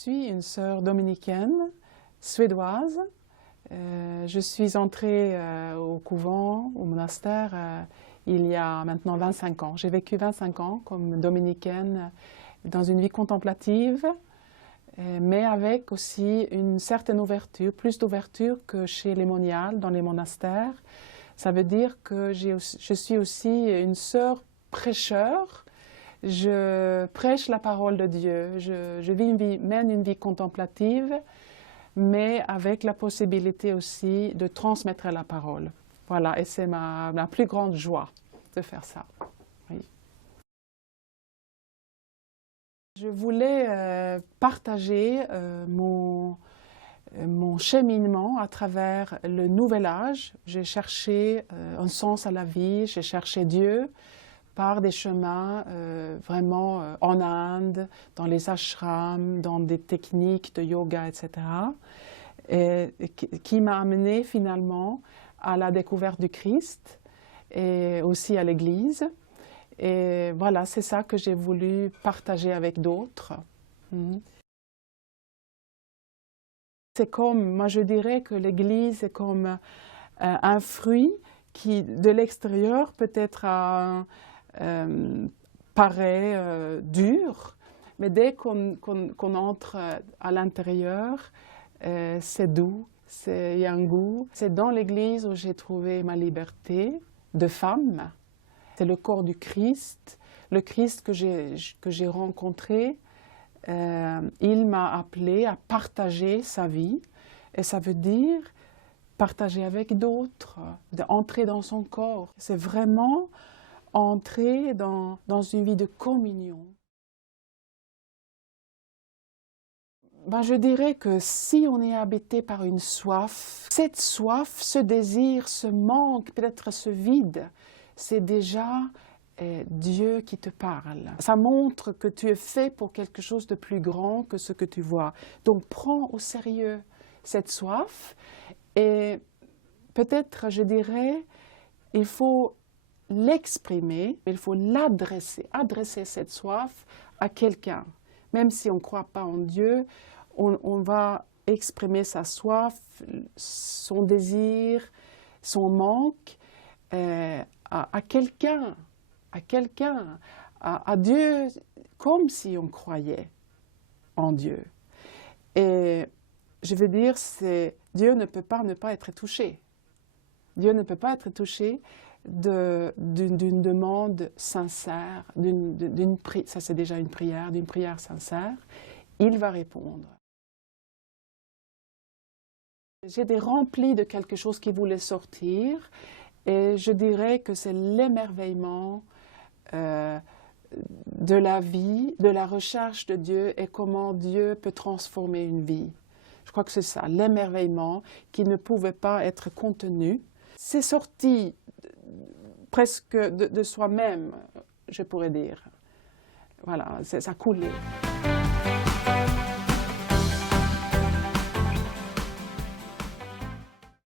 suis une sœur dominicaine, suédoise. Je suis entrée au couvent, au monastère, il y a maintenant 25 ans. J'ai vécu 25 ans comme dominicaine dans une vie contemplative, mais avec aussi une certaine ouverture, plus d'ouverture que chez les moniales, dans les monastères. Ça veut dire que je suis aussi une sœur prêcheur. Je prêche la parole de Dieu, mène une vie contemplative, mais avec la possibilité aussi de transmettre la parole. Voilà, et c'est ma plus grande joie de faire ça. Oui. Je voulais partager mon cheminement à travers le nouvel âge. J'ai cherché un sens à la vie, j'ai cherché Dieu par des chemins vraiment en Inde, dans les ashrams, dans des techniques de yoga, etc. Et qui m'a amené finalement à la découverte du Christ et aussi à l'Église. Et voilà, c'est ça que j'ai voulu partager avec d'autres. C'est comme, moi je dirais que l'Église est comme un fruit qui, de l'extérieur, peut-être paraît dur, mais dès qu'on entre à l'intérieur, c'est doux, il y a un goût. C'est dans l'Église où j'ai trouvé ma liberté de femme. C'est le corps du Christ, le Christ que j'ai rencontré. Il m'a appelé à partager sa vie, et ça veut dire partager avec d'autres, d'entrer dans son corps. C'est vraiment entrer dans une vie de communion. Ben, je dirais que si on est habité par une soif, cette soif, ce désir, ce manque, peut-être ce vide, c'est déjà Dieu qui te parle. Ça montre que tu es fait pour quelque chose de plus grand que ce que tu vois. Donc prends au sérieux cette soif et peut-être, je dirais, il faut l'exprimer, il faut l'adresser, adresser cette soif à quelqu'un. Même si on ne croit pas en Dieu, on va exprimer sa soif, son désir, son manque à quelqu'un, à Dieu, comme si on croyait en Dieu. Et je veux dire, Dieu ne peut pas ne pas être touché. Dieu ne peut pas être touché d'une demande sincère, ça c'est déjà une prière, d'une prière sincère. Il va répondre. J'étais remplie de quelque chose qui voulait sortir, et je dirais que c'est l'émerveillement de la vie, de la recherche de Dieu et comment Dieu peut transformer une vie. Je crois que c'est ça, l'émerveillement qui ne pouvait pas être contenu. C'est sorti presque de soi-même, je pourrais dire. Voilà, ça coulait.